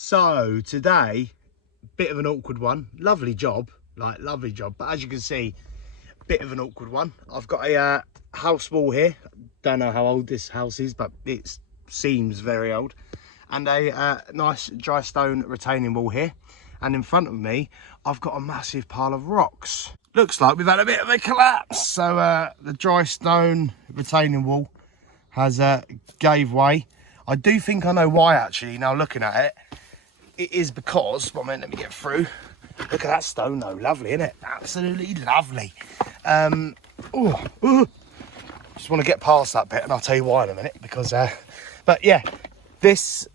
So today, bit of an awkward one. Lovely job, like lovely job. But as you can see, bit of an awkward one. I've got a house wall here. Don't know how old this house is, but it seems very old. And a nice dry stone retaining wall here. And in front of me, I've got a massive pile of rocks. Looks like we've had a bit of a collapse. So the dry stone retaining wall has gave way. I do think I know why, actually, now looking at it. It is because, one minute, let me get through. Look at that stone though, lovely, isn't it? Absolutely lovely. Just want to get past that bit and I'll tell you why in a minute. Because, but yeah, this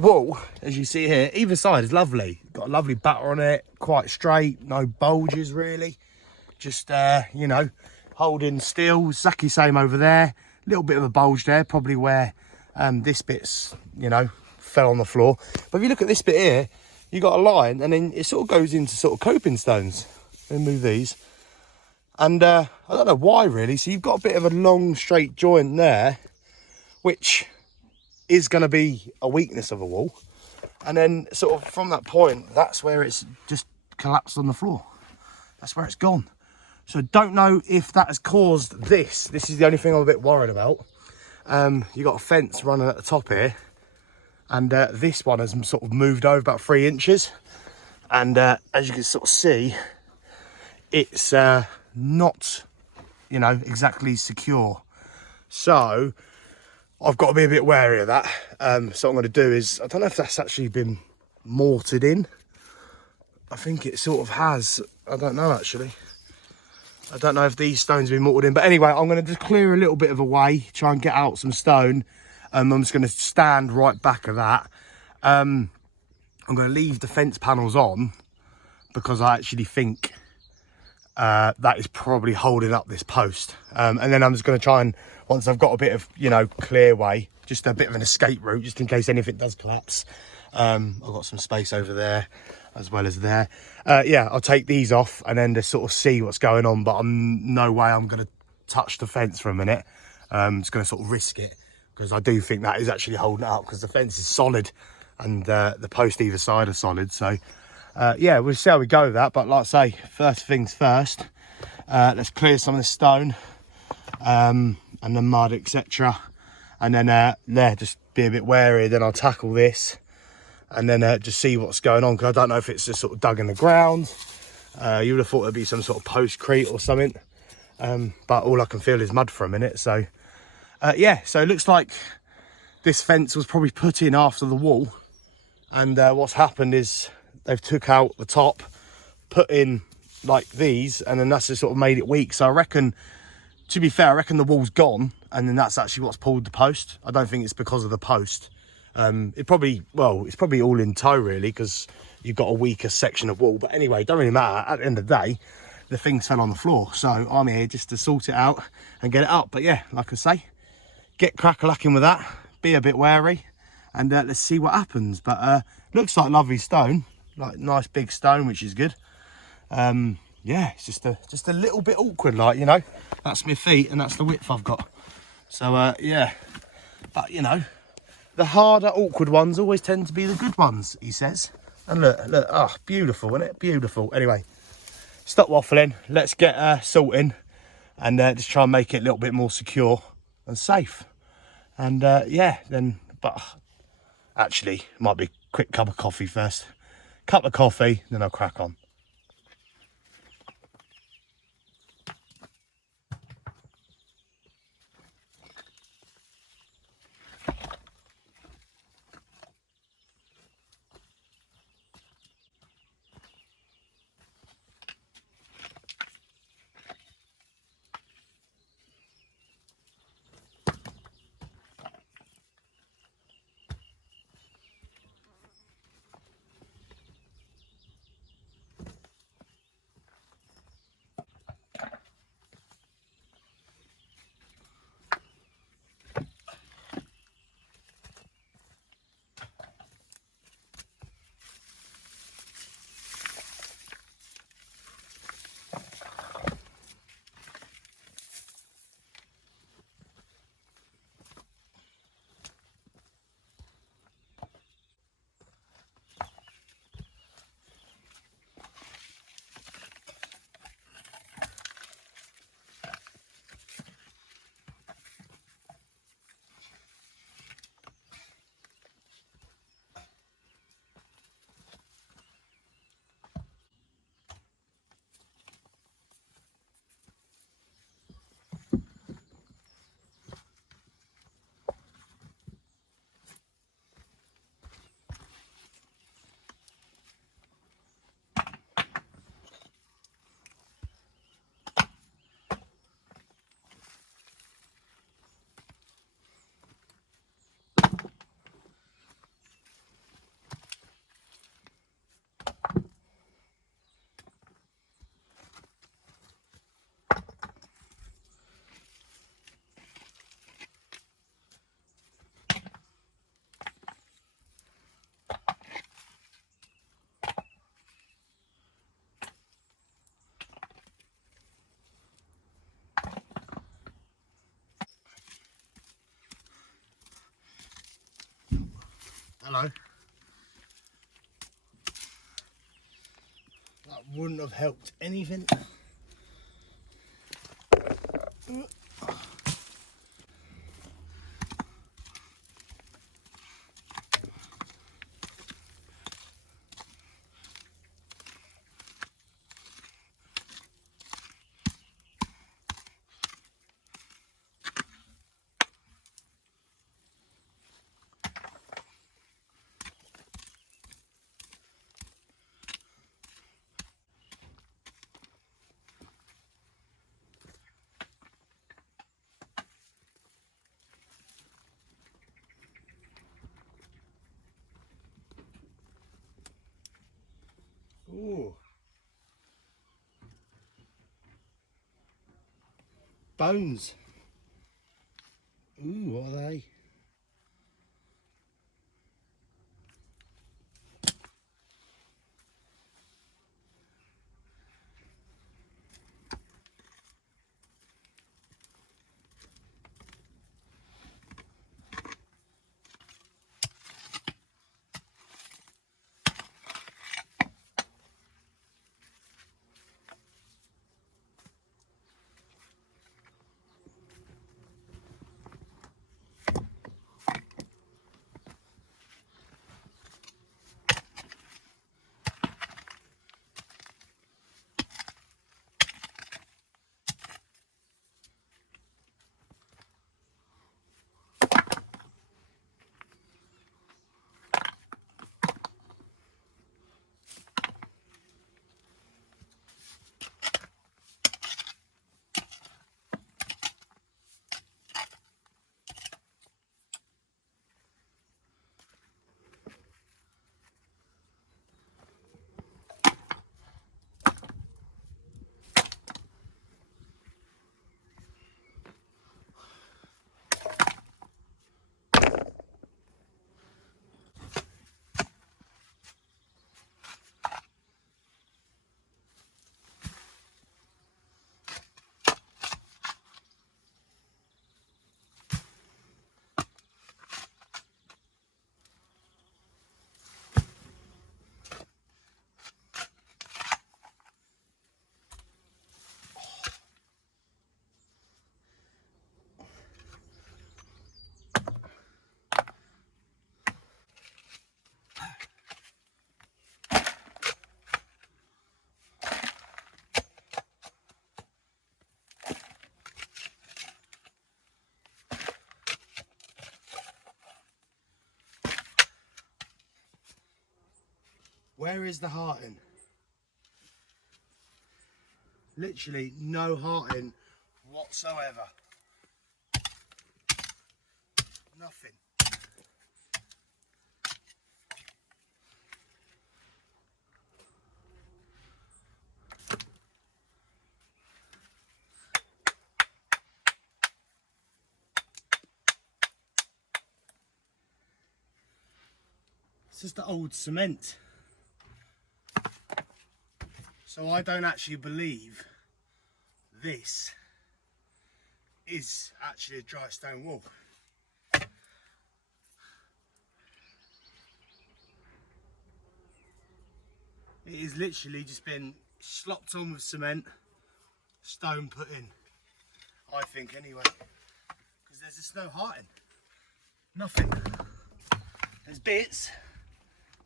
wall, as you see here, either side is lovely. Got a lovely batter on it, quite straight, no bulges really. Just, you know, holding still, exactly same over there. Little bit of a bulge there, probably where this bit's, you know, fell on the floor. But if you look at this bit here, you got a line and then it sort of goes into sort of coping stones. Let me move these. And I don't know why really. So you've got a bit of a long straight joint there, which is going to be a weakness of a wall. And then sort of from that point, that's where it's just collapsed on the floor. That's where it's gone. So don't know if that has caused this. This is the only thing I'm a bit worried about. You got a fence running at the top here. And this one has sort of moved over about 3 inches. And as you can sort of see, it's not, you know, exactly secure. So I've got to be a bit wary of that. So what I'm going to do is, I don't know if that's actually been mortared in. I think it sort of has. I don't know actually. I don't know if these stones have been mortared in. But anyway, I'm going to just clear a little bit of a way, try and get out some stone. I'm just going to stand right back of that. I'm going to leave the fence panels on because I actually think that is probably holding up this post. And then I'm just going to try and, once I've got a bit of, you know, clear way, just a bit of an escape route, just in case anything does collapse. I've got some space over there as well as there. Yeah, I'll take these off and then just sort of see what's going on, but I'm no way I'm going to touch the fence for a minute. I'm just going to sort of risk it because I do think that is actually holding it up because the fence is solid and the post either side are solid. So yeah, we'll see how we go with that. But like I say, first things first, let's clear some of the stone and the mud, etc. And then yeah, just be a bit wary. Then I'll tackle this and then just see what's going on, because I don't know if it's just sort of dug in the ground. You would have thought it'd be some sort of postcrete or something, but all I can feel is mud for a minute. So yeah, so it looks like this fence was probably put in after the wall, and what's happened is they've took out the top, put in like these, and then that's just sort of made it weak. So I reckon, to be fair, I reckon the wall's gone, and then that's actually what's pulled the post. I don't think it's because of the post. It probably, well, it's probably all in tow really, because you've got a weaker section of wall. But anyway, it don't really matter. At the end of the day, the things fell on the floor. So I'm here just to sort it out and get it up. But yeah, like I say, get crack-a-lacking with that. Be a bit wary, and let's see what happens. But looks like lovely stone, like nice big stone, which is good. Yeah, it's just a little bit awkward, like, you know. That's my feet and that's the width I've got. So yeah, but you know, the harder awkward ones always tend to be the good ones, he says. And look, oh, beautiful, isn't it? Beautiful. Anyway, stop waffling. Let's get sorting and just try and make it a little bit more secure and safe. And yeah, then, but actually, might be a quick cup of coffee first. Cup of coffee, then I'll crack on. Hello. That wouldn't have helped anything. Ooh. Bones. Ooh, what are they? Where is the hearting? Literally no hearting whatsoever. Nothing. It's just the old cement. So I don't actually believe this is actually a dry stone wall. It is literally just been slopped on with cement, stone put in, I think anyway. Because there's just no hearting. Nothing. There's bits,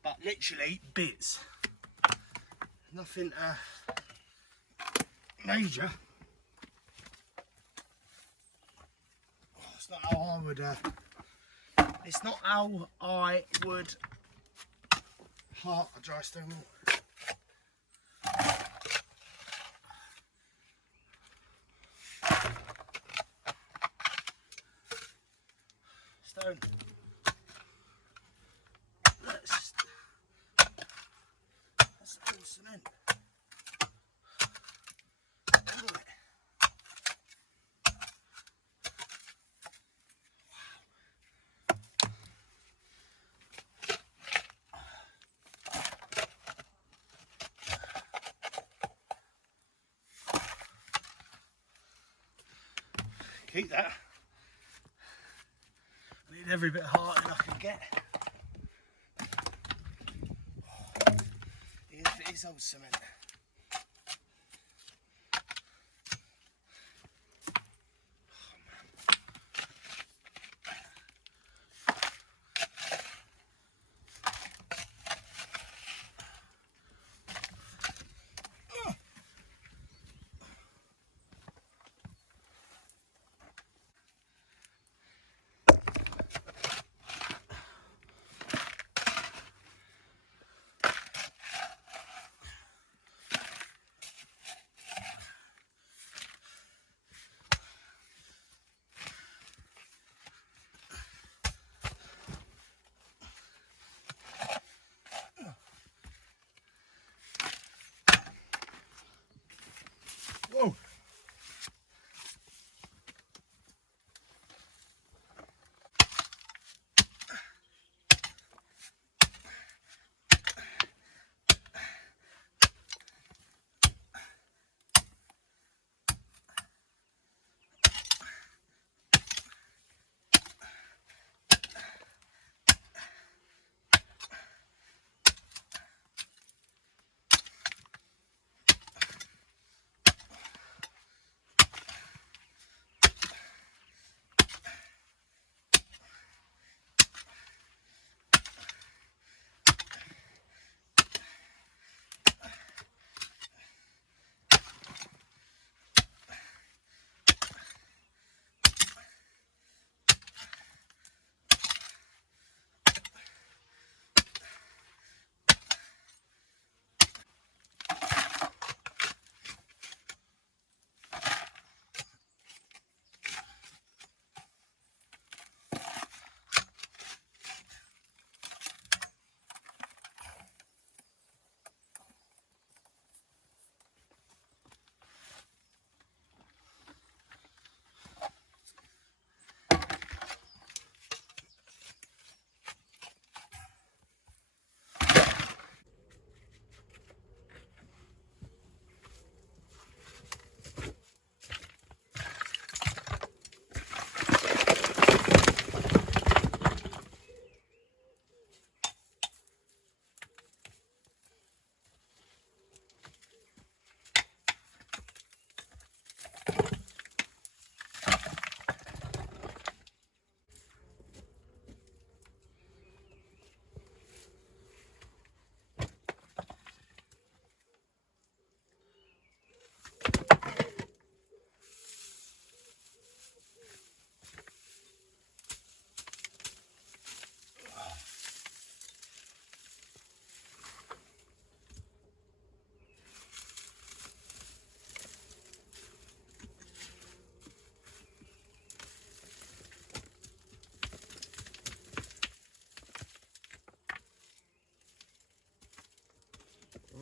but literally bits. Nothing major. It's not how I would. It's not how I would heart a dry stone wall. Stone. That's all cement. Look at it. Keep that. I need every bit of heart I can get. this old cement. Whoa.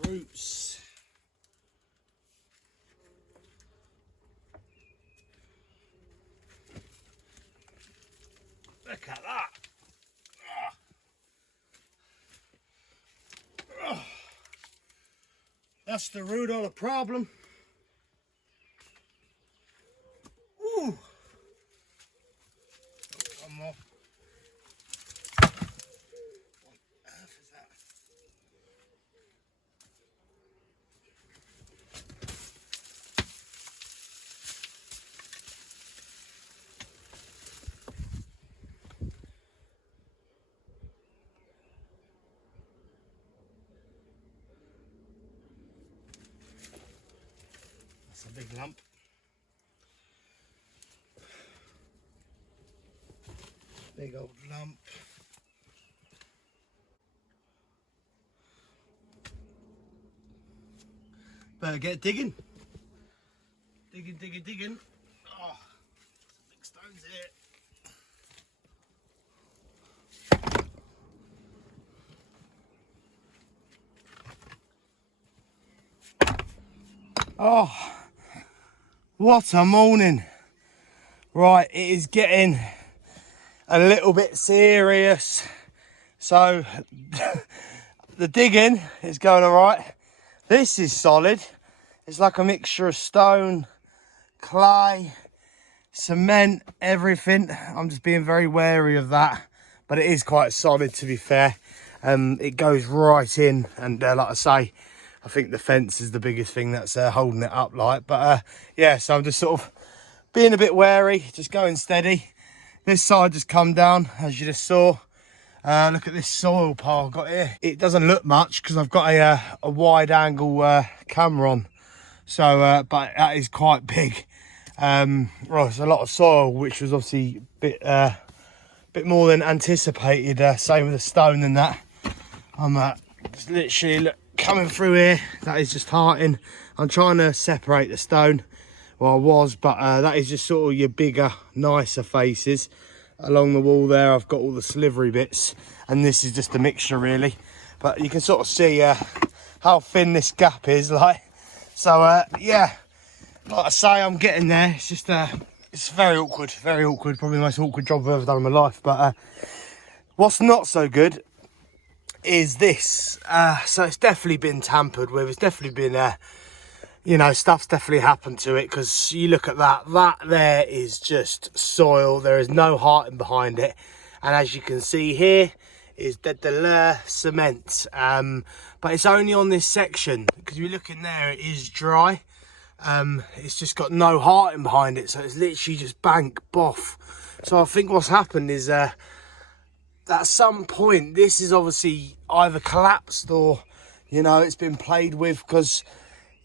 Roots. Look at that. That's the root of the problem. Ooh. One more. What on earth is that? That's a big lump. Big old lump. Better get digging. Digging, digging, digging. Oh, some big stones here. Oh, what a morning. Right, it is getting a little bit serious. So the digging is going all right. This is solid. It's like a mixture of stone, clay, cement, everything. I'm just being very wary of that, but it is quite solid, to be fair. It goes right in, and like I say, I think the fence is the biggest thing that's holding it up, like. But yeah, so I'm just sort of being a bit wary, just going steady. This side just come down, as you just saw. Look at this soil pile I've got here. It doesn't look much because I've got a wide angle camera on. So, but that is quite big. Right, it's a lot of soil, which was obviously a bit more than anticipated. Same with the stone and that. I'm just literally coming through here. That is just hearting. I'm trying to separate the stone. Well, I was, but that is just sort of your bigger, nicer faces. Along the wall there, I've got all the slivery bits, and this is just a mixture, really. But you can sort of see how thin this gap is, like. So yeah, like I say, I'm getting there. It's just it's very awkward, probably the most awkward job I've ever done in my life. But what's not so good is this. So it's definitely been tampered with. It's definitely been you know, stuff's definitely happened to it, because you look at that there is just soil. There is no hearting behind it, and as you can see here is the cement, but it's only on this section, because if you look in there, it is dry. It's just got no hearting behind it, so it's literally just bank boff. So I think what's happened is at some point this is obviously either collapsed, or you know, it's been played with, because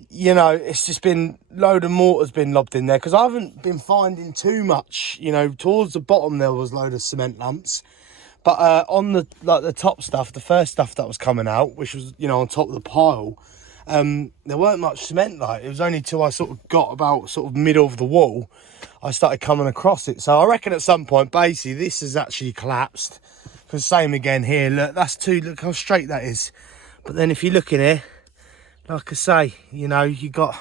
you know, it's just been load of mortar's been lobbed in there, because I haven't been finding too much. You know, towards the bottom there was load of cement lumps, but on the the top stuff, the first stuff that was coming out, which was, you know, on top of the pile, there weren't much cement. Like, it was only till I sort of got about sort of middle of the wall I started coming across it. So I reckon at some point, basically, this has actually collapsed, because same again here, look, look how straight that is. But then if you look in here, like I say, you know, you got a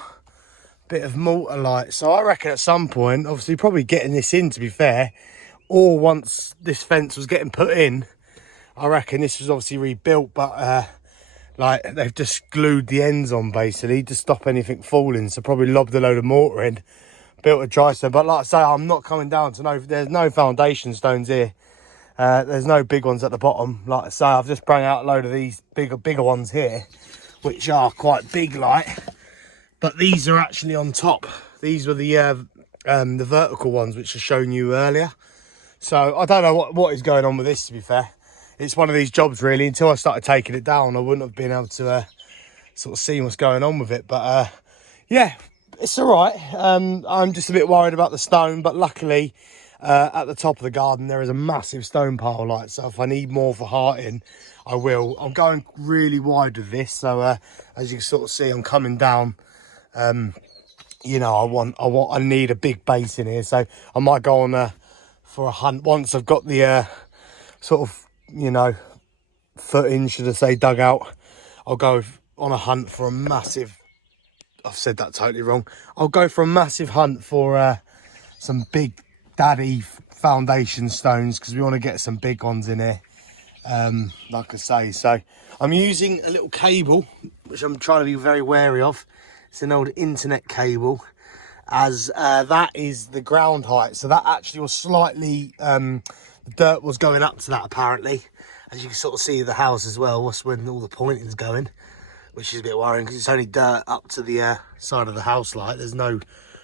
bit of mortar, like. So I reckon at some point, obviously probably getting this in, to be fair, or once this fence was getting put in, I reckon this was obviously rebuilt, but like, they've just glued the ends on basically to stop anything falling. So probably lobbed a load of mortar in, built a dry stone. But like I say, I'm not coming down to there's no foundation stones here. There's no big ones at the bottom. Like I say, I've just brought out a load of these bigger ones here, which are quite big, like. But these are actually on top. These were the vertical ones, which I shown you earlier. So I don't know what is going on with this, to be fair. It's one of these jobs, really. Until I started taking it down, I wouldn't have been able to sort of see what's going on with it. But yeah, it's all right. I'm just a bit worried about the stone, but luckily at the top of the garden there is a massive stone pile, like. So if I need more for hearting, I will. I'm going really wide with this, so as you can sort of see, I'm coming down. You know, I need a big base in here, so I might go on for a hunt once I've got the sort of, you know, footing, should I say, dug out. I'll go on a hunt for a massive, I've said that totally wrong. I'll go for a massive hunt for some big daddy foundation stones, because we want to get some big ones in here. Like I say, so I'm using a little cable, which I'm trying to be very wary of. It's an old internet cable, as that is the ground height. So that actually was slightly, the dirt was going up to that, apparently. As you can sort of see the house as well, that's when all the pointing's going, which is a bit worrying, because it's only dirt up to the side of the house, like. There's no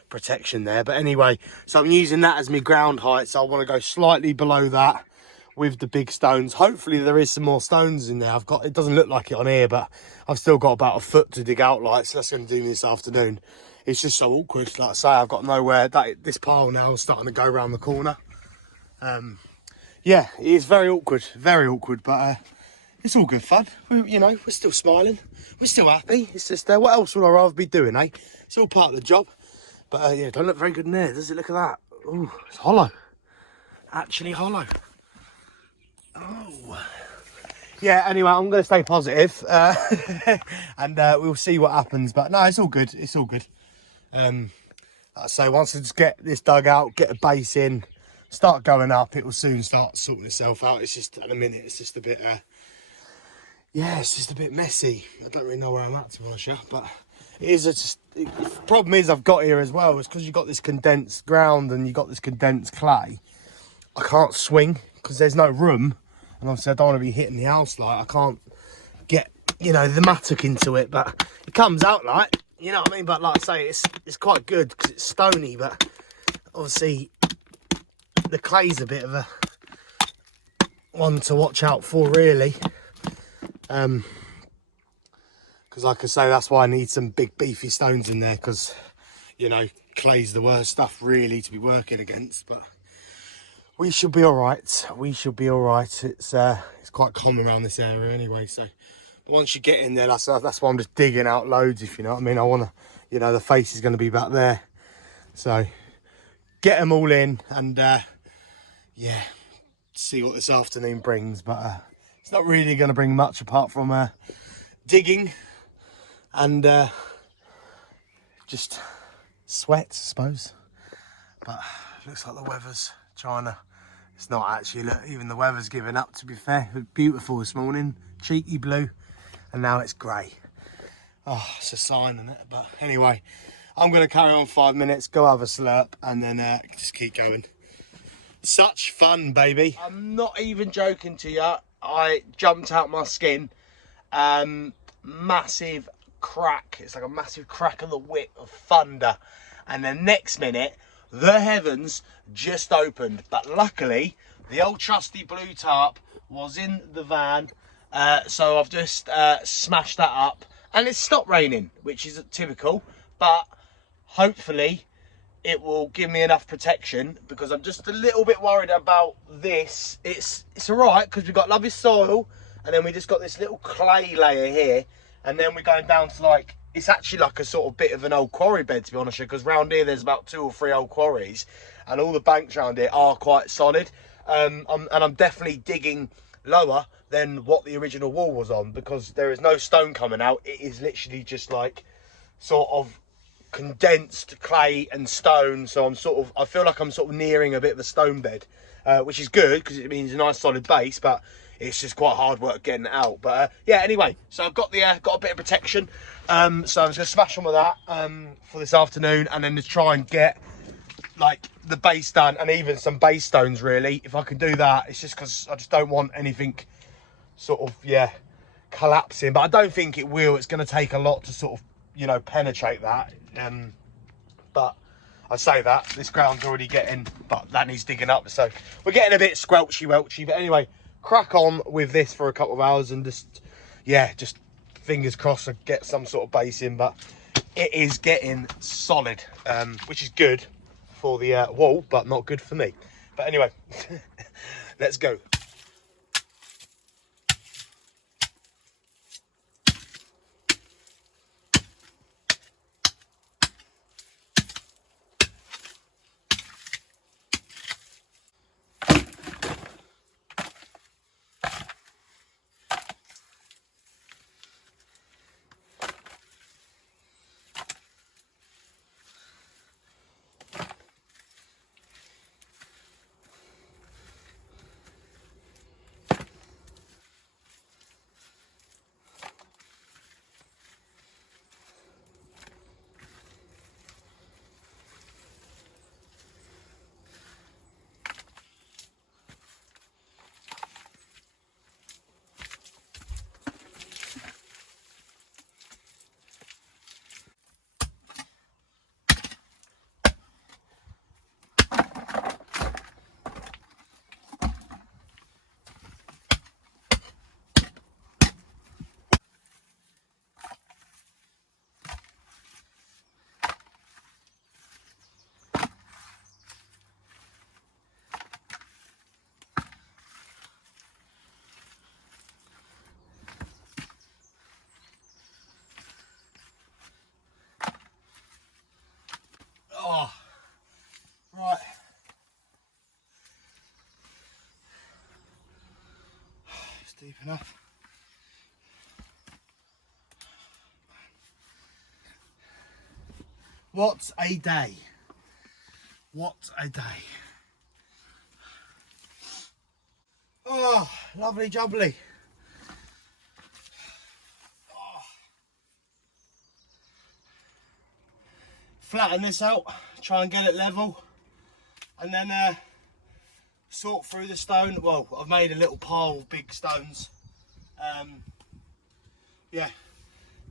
protection there. But anyway, so I'm using that as my ground height, so I want to go slightly below that with the big stones. Hopefully there is some more stones in there. It doesn't look like it on here, but I've still got about a foot to dig out, like. So that's going to do me this afternoon. It's just so awkward, like I say. I've got nowhere. This pile now is starting to go around the corner. Yeah, it is very awkward, but it's all good fun. You know, we're still smiling, we're still happy. It's just what else would I rather be doing, eh? It's all part of the job. But yeah, don't look very good in there, does it? Look at that. Oh, it's hollow, actually hollow. Oh yeah, anyway, I'm going to stay positive, and we'll see what happens. But no, it's all good, it's all good. Like I say, once I just get this dug out, get a base in, start going up, it will soon start sorting itself out. It's just, at the minute, it's just a bit yeah, it's just a bit messy. I don't really know where I'm at, to be honest, yeah, but it is just, the problem is I've got here as well, is because you've got this condensed ground and you've got this condensed clay, I can't swing because there's no room. And obviously I don't want to be hitting the house, like. I can't get you know, the mattock into it, but it comes out like, you know what I mean? But like I say, it's quite good because it's stony, but obviously the clay's a bit of a one to watch out for, really. Because like I say, that's why I need some big beefy stones in there, because, you know, clay's the worst stuff really to be working against. But we should be all right. We should be all right. It's quite common around this area anyway. So once you get in there, that's why I'm just digging out loads, if you know what I mean. I want to, you know, the face is going to be back there. So get them all in and, yeah, see what this afternoon brings. But it's not really going to bring much apart from digging and just sweat, I suppose. But looks like the weather's trying to, it's not actually, look, even the weather's given up, to be fair. It was beautiful this morning, cheeky blue, and now it's grey. Oh, it's a sign, isn't it? But anyway, I'm going to carry on 5 minutes, go have a slurp, and then just keep going. Such fun, baby. I'm not even joking to you. I jumped out my skin. Massive crack. It's like a massive crack of the whip of thunder. And the next minute, the heavens just opened. But luckily, the old trusty blue tarp was in the van. So I've just smashed that up. And it's stopped raining, which is typical. But hopefully it will give me enough protection, because I'm just a little bit worried about this. It's all right because we've got lovely soil, and then we just got this little clay layer here, and then we're going down to, like, it's actually like a sort of bit of an old quarry bed, to be honest, because round here there's about 2 or 3 old quarries, and all the banks around here are quite solid. And I'm definitely digging lower than what the original wall was on, because there is no stone coming out. It is literally just like sort of condensed clay and stone. So I feel like I'm sort of nearing a bit of a stone bed, which is good because it means a nice solid base, but it's just quite hard work getting it out. But yeah, anyway, so I've got got a bit of protection. So I'm just going to smash on with that for this afternoon, and then just try and get like the base done, and even some base stones really. If I can do that, it's just because I just don't want anything sort of, yeah, collapsing. But I don't think it will. It's going to take a lot to sort of, you know, penetrate that. But I say that this ground's already getting, but that needs digging up, so we're getting a bit squelchy welchy. But anyway, crack on with this for a couple of hours, and just, yeah, just fingers crossed I get some sort of base in. But it is getting solid, which is good for the wall, but not good for me. But anyway, let's go. Oh, right. It's deep enough. What a day. What a day. Oh, lovely jubbly. Oh. Flatten this out, try and get it level, and then sort through the stone. Well, I've made a little pile of big stones. yeah,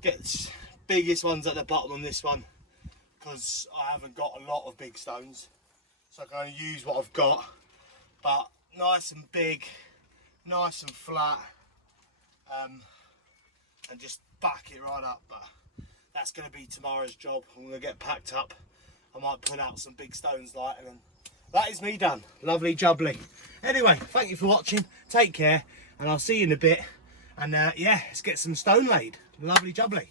get biggest ones at the bottom on this one, because I haven't got a lot of big stones, so I can only use what I've got. But nice and big, nice and flat, and just back it right up. But that's going to be tomorrow's job. I'm going to get packed up. I might put out some big stones like, and then that is me done. Lovely jubbly. Anyway, thank you for watching. Take care, and I'll see you in a bit. And yeah, let's get some stone laid. Lovely jubbly.